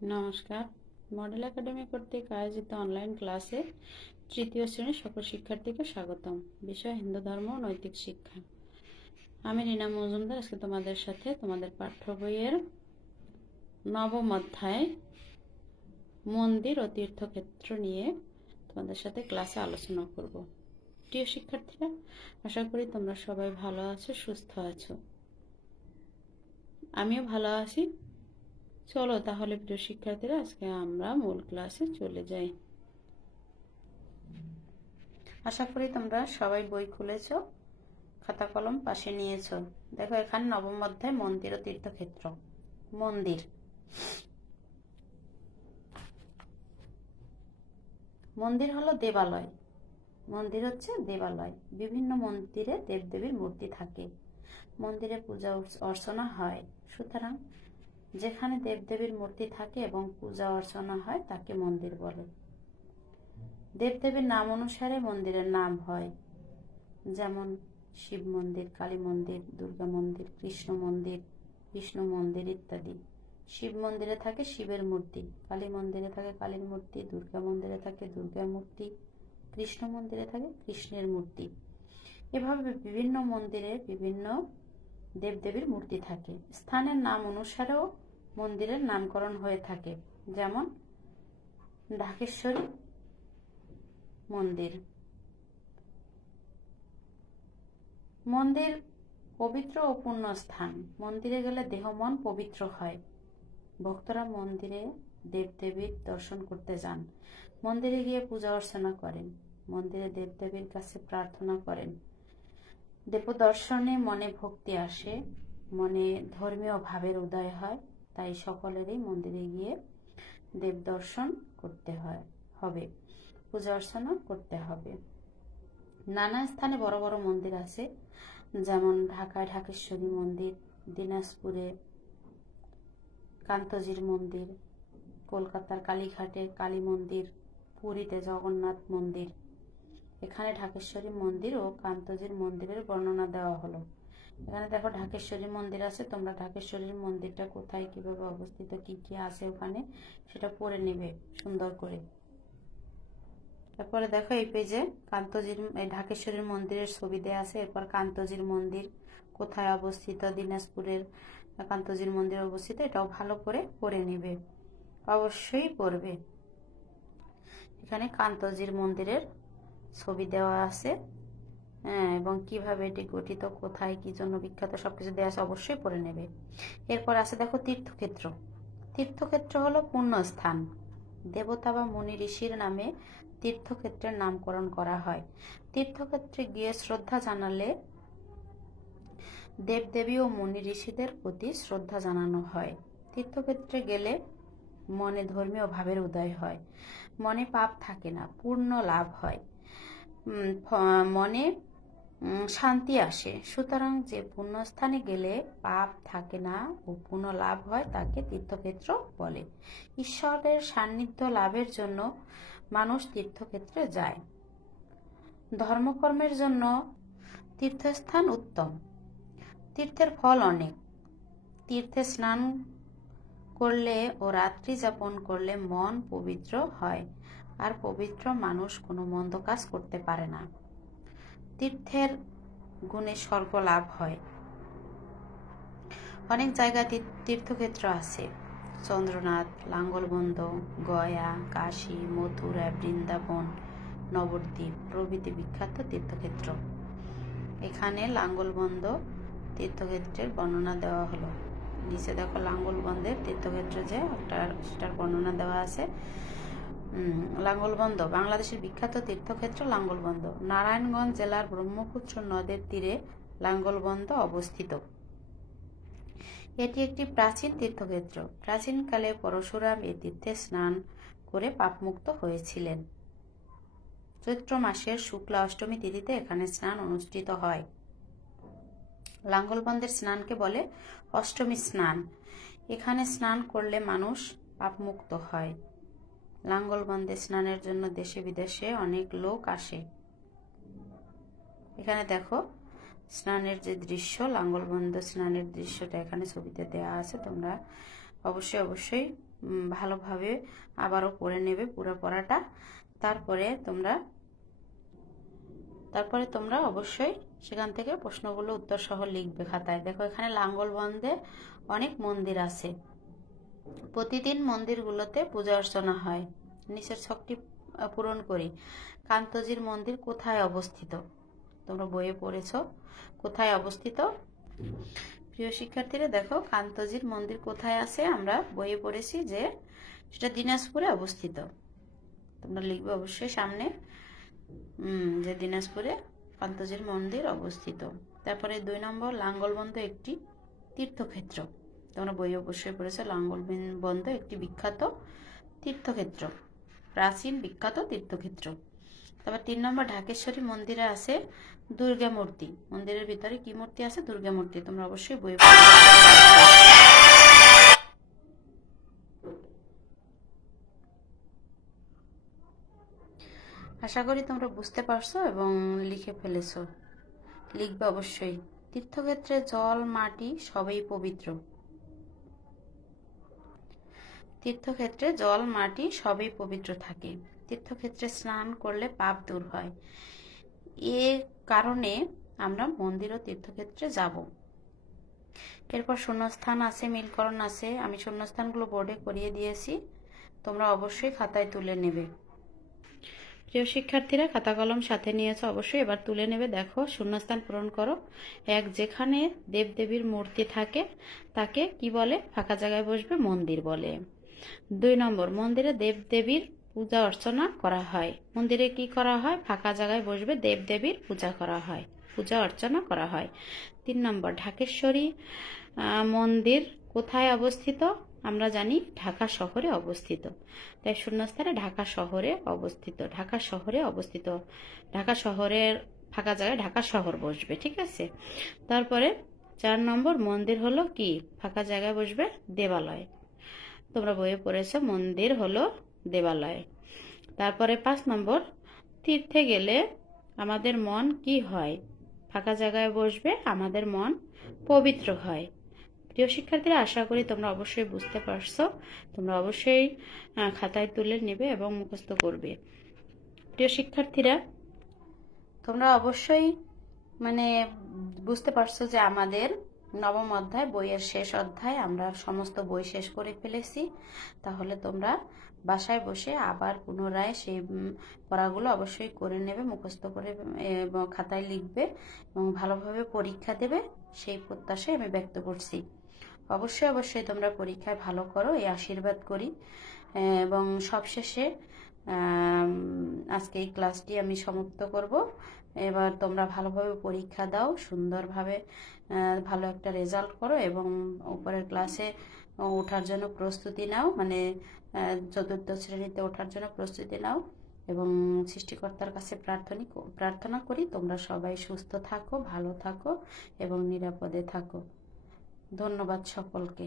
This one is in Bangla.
নমস্কার। মডেল একাডেমি কর্তৃক আয়োজিত অনলাইন ক্লাসে তৃতীয় শ্রেণীর সকল শিক্ষার্থীকে স্বাগতম। বিষয় হিন্দু ধর্ম ও নৈতিক শিক্ষা। আমি রিনা মজুমদার আজকে তোমাদের সাথে তোমাদের পাঠ্য বইয়ের নবম অধ্যায় মন্দির ও তীর্থক্ষেত্র নিয়ে তোমাদের সাথে ক্লাসে আলোচনা করব। প্রিয় শিক্ষার্থীরা, আশা করি তোমরা সবাই ভালো আছো, সুস্থ আছো। আমিও ভালো আছি। চলো তাহলে প্রিয় শিক্ষার্থীরা, আজকে আমরা মূল ক্লাসে চলে যাই। আশা করি তোমরা সবাই বই খুলেছো, খাতা কলম পাশে নিয়েছো। দেখো এখানে নবম অধ্যায় মন্দির ও তীর্থক্ষেত্র। মন্দির মন্দির হলো দেবালয়। মন্দির হচ্ছে দেবালয়। বিভিন্ন মন্দিরে দেবদেবীর মূর্তি থাকে, মন্দিরে পূজা অর্চনা হয়। সুতরাং যেখানে দেবদেবীর মূর্তি থাকে এবং পূজা অর্চনা হয় তাকে মন্দির বলে। দেবদেবীর নাম অনুসারে মন্দিরের নাম হয়, যেমন শিব মন্দির, কালী মন্দির, দুর্গা মন্দির, কৃষ্ণ মন্দির, বিষ্ণু মন্দির ইত্যাদি। শিব মন্দিরে থাকে শিবের মূর্তি, কালী মন্দিরে থাকে কালীর মূর্তি, দুর্গা মন্দিরে থাকে দুর্গার মূর্তি, কৃষ্ণ মন্দিরে থাকে কৃষ্ণের মূর্তি। এভাবে বিভিন্ন মন্দিরে বিভিন্ন দেবদেবীর মূর্তি থাকে। স্থানের নাম অনুসারেও মন্দিরের নামকরণ হয়ে থাকে, যেমন ঢাকেশ্বরী মন্দির। মন্দির পবিত্র ও পুণ্য স্থান। মন্দিরে গেলে দেহ মন পবিত্র হয়। ভক্তরা মন্দিরে দেবদেবীর দর্শন করতে যান, মন্দিরে গিয়ে পূজা অর্চনা করেন, মন্দিরে দেবদেবীর কাছে প্রার্থনা করেন। দেবদর্শনে মনে ভক্তি আসে, মনে ধর্মীয় ভাবের উদয় হয়। তাই সকলেরই মন্দিরে গিয়ে দেব দর্শন করতে হবে, পূজা অর্চনা করতে হবে। নানা স্থানে বড় বড় মন্দির আছে, যেমন ঢাকায় ঢাকেশ্বরী মন্দির, দিনাজপুরে কান্তজির মন্দির, কলকাতার কালীঘাটে কালী মন্দির, পুরীতে জগন্নাথ মন্দির। এখানে ঢাকেশ্বরী মন্দির ও কান্তজির মন্দিরের বর্ণনা দেওয়া হলো। এখানে দেখো ঢাকেশ্বরী মন্দির আছে, তোমরা ঢাকেশ্বরীর মন্দিরটা কোথায়, কিভাবে অবস্থিত, কি কি আছে ওখানে সেটা পড়ে নেবে সুন্দর করে। তারপরে দেখো এই পেজে কান্তজির ঢাকেশ্বরীর মন্দিরের ছবি দেওয়া আছে। এরপর কান্তজির মন্দির কোথায় অবস্থিত, দিনাজপুরের কান্তজির মন্দির অবস্থিত, এটাও ভালো করে পড়ে নেবে, অবশ্যই পড়বে। এখানে কান্তজির মন্দিরের ছবি দেওয়া আছে, এবং কিভাবে এটি গঠিত, কোথায়, কি জন্য বিখ্যাত, সবকিছু দেওয়া আছে, অবশ্যই পড়ে নেবে। এরপর আছে দেখো তীর্থক্ষেত্র। তীর্থক্ষেত্র হলো পুণ্য স্থান। দেবতা বা মুনি ঋষির নামে তীর্থক্ষেত্রের নামকরণ করা হয়। তীর্থক্ষেত্রে গিয়ে শ্রদ্ধা জানালে দেবদেবী ও মুনি ঋষিদের প্রতি শ্রদ্ধা জানানো হয়। তীর্থক্ষেত্রে গেলে মনে ধর্মীয় ভাবের উদয় হয়, মনে পাপ থাকে না, পূর্ণ লাভ হয়, মনে শান্তি আসে। সুতরাং যে পুণ্যস্থানে গেলে পাপ থাকে না ও পুণ্য লাভ হয় তাকে তীর্থক্ষেত্র বলে। ঈশ্বরের সান্নিধ্য লাভের জন্য মানুষ তীর্থক্ষেত্রে যায়। ধর্মকর্মের জন্য তীর্থস্থান উত্তম। তীর্থের ফল অনেক। তীর্থে স্নান করলে ও রাত্রি যাপন করলে মন পবিত্র হয়, আর পবিত্র মানুষ কোনো মন্দ কাজ করতে পারে না। তীর্থের গুণে স্বর্গ লাভ হয়। অনেক জায়গায় তীর্থক্ষেত্র আছে, চন্দ্রনাথ, লাঙ্গলবন্দ, গয়া, কাশী, মথুরা, বৃন্দাবন, নবদ্বীপ প্রভৃতি বিখ্যাত তীর্থক্ষেত্র। এখানে লাঙ্গলবন্দ তীর্থক্ষেত্রের বর্ণনা দেওয়া হলো। নিচে দেখো লাঙ্গলবন্দের তীর্থক্ষেত্র যে সেটার বর্ণনা দেওয়া আছে। লাঙ্গলবন্দ বাংলাদেশের বিখ্যাত তীর্থক্ষেত্র লাঙ্গলবন্দ। নারায়ণগঞ্জ জেলার ব্রহ্মপুত্র নদের তীরে লাঙ্গলবন্দ অবস্থিত। এটি একটি প্রাচীন তীর্থক্ষেত্র। প্রাচীনকালে পরশুরাম এই তীর্থে স্নান করে পাপমুক্ত হয়েছিলেন। চৈত্র মাসের শুক্লা অষ্টমী তিথিতে এখানে স্নান অনুষ্ঠিত হয়। লাঙ্গলবন্দের স্নানকে বলে অষ্টমী স্নান। এখানে স্নান করলে মানুষ পাপমুক্ত হয়। লাঙ্গলবন্দে স্নানের জন্য দেশে বিদেশে অনেক লোক আসে। এখানে দেখো স্নানের যে দৃশ্য, লাঙ্গলবন্দ স্নানের দৃশ্যটা এখানে ছবিতে দেওয়া আছে, তোমরা অবশ্যই ভালোভাবে আবারও পড়ে নেবে পুরো পড়াটা। তারপরে তোমরা অবশ্যই সেখান থেকে প্রশ্নগুলো উত্তর সহ লিখবে খাতায়। দেখো এখানে লাঙ্গলবন্দে অনেক মন্দির আছে। প্রতিদিন মন্দিরগুলোতে পূজা অর্চনা হয়। নিচের ছকটি পূরণ করি। কান্তজির মন্দির কোথায় অবস্থিত? তোমরা বইয়ে পড়েছো কোথায় অবস্থিত। প্রিয় শিক্ষার্থীরা দেখো কান্তজির মন্দির কোথায় আছে, আমরা বইয়ে পড়েছি যে সেটা দিনাজপুরে অবস্থিত। তোমরা লিখবে অবশ্যই সামনে যে দিনাজপুরে কান্তজির মন্দির অবস্থিত। তারপরে 2 নম্বর, লাঙ্গলবন্দ একটি তীর্থক্ষেত্র। তোমরা বইয়ে অবশ্যই পড়েছো লাঙ্গলবন্দ একটি বিখ্যাত তীর্থক্ষেত্র, প্রাচীন বিখ্যাত তীর্থক্ষেত্র। তারপর 3 নম্বর, ঢাকেশ্বরী মন্দিরে আছে দুর্গা মূর্তি। মন্দিরের ভিতরে কি মূর্তি আছে? দুর্গা মূর্তি। তোমরা অবশ্যই বই আশা করি তোমরা বুঝতে পারছো এবং লিখে ফেলেছো। লিখবে অবশ্যই। তীর্থক্ষেত্রে জল মাটি সবই পবিত্র। তীর্থক্ষেত্রে জল মাটি সবই পবিত্র থাকে। তীর্থক্ষেত্রে স্নান করলে পাপ দূর হয়। এর কারণে আমরা মন্দির ও তীর্থক্ষেত্রে যাব। এরপর শূন্যস্থান আছে, মিলকরণ আছে। আমি শূন্যস্থানগুলো বোর্ডে করিয়ে দিয়েছি, তোমরা অবশ্যই খাতায় তুলে নেবে। প্রিয় শিক্ষার্থীরা খাতা কলম সাথে নিয়েছো অবশ্যই, এবার তুলে নেবে। দেখো শূন্যস্থান পূরণ করো। 1, যেখানে দেবদেবীর মূর্তি থাকে তাকে কি বলে? ফাঁকা জায়গায় বসবে মন্দির বলে। 2 নম্বর, মন্দিরে দেবদেবীর পূজা অর্চনা করা হয়। মন্দিরে কি করা হয়? ফাঁকা জায়গায় বসবে দেবদেবীর পূজা করা হয়, পূজা অর্চনা করা হয়। 3 নম্বর, ঢাকেশ্বরী মন্দির কোথায় অবস্থিত? আমরা জানি ঢাকা শহরে অবস্থিত, তাই শূন্যস্থানে ঢাকা শহরে অবস্থিত। ঢাকা শহরে অবস্থিত, ঢাকা শহরের ফাঁকা জায়গায় ঢাকা শহর বসবে, ঠিক আছে। তারপরে 4 নম্বর, মন্দির হলো কি? ফাঁকা জায়গায় বসবে দেবালয়। তোমরা বইয়ে পড়েছো মন্দির হলো দেবালয়। তারপরে 5 নম্বর, তীর্থে গেলে আমাদের মন কি হয়? ফাঁকা জায়গায় বসবে আমাদের মন পবিত্র হয়। প্রিয় শিক্ষার্থীরা আশা করি তোমরা অবশ্যই বুঝতে পারছো। তোমরা অবশ্যই খাতায় তুলে নেবে এবং মুখস্থ করবে। প্রিয় শিক্ষার্থীরা তোমরা অবশ্যই বুঝতে পারছো যে আমাদের 9ম অধ্যায় বইয়ের শেষ অধ্যায় আমরা সমস্ত বই শেষ করে ফেলেছি। তাহলে তোমরা বাসায় বসে আবার পুনরায় সেই পড়াগুলো অবশ্যই করে নেবে, মুখস্থ করে এবং খাতায় লিখবে এবং ভালোভাবে পরীক্ষা দেবে, সেই প্রত্যাশায় আমি ব্যক্ত করছি। অবশ্যই তোমরা পরীক্ষায় ভালো করো এই আশীর্বাদ করি। এবং সবশেষে আজকে এই ক্লাসটি আমি সমাপ্ত করব। এবার তোমরা ভালোভাবে পরীক্ষা দাও, সুন্দরভাবে ভালো একটা রেজাল্ট করো এবং উপরের ক্লাসে ওঠার জন্য প্রস্তুতি নাও, 4র্থ শ্রেণীতে ওঠার জন্য প্রস্তুতি নাও। এবং সৃষ্টিকর্তার কাছে প্রার্থনা করি তোমরা সবাই সুস্থ থাকো, ভালো থাকো এবং নিরাপদে থাকো। ধন্যবাদ সকলকে।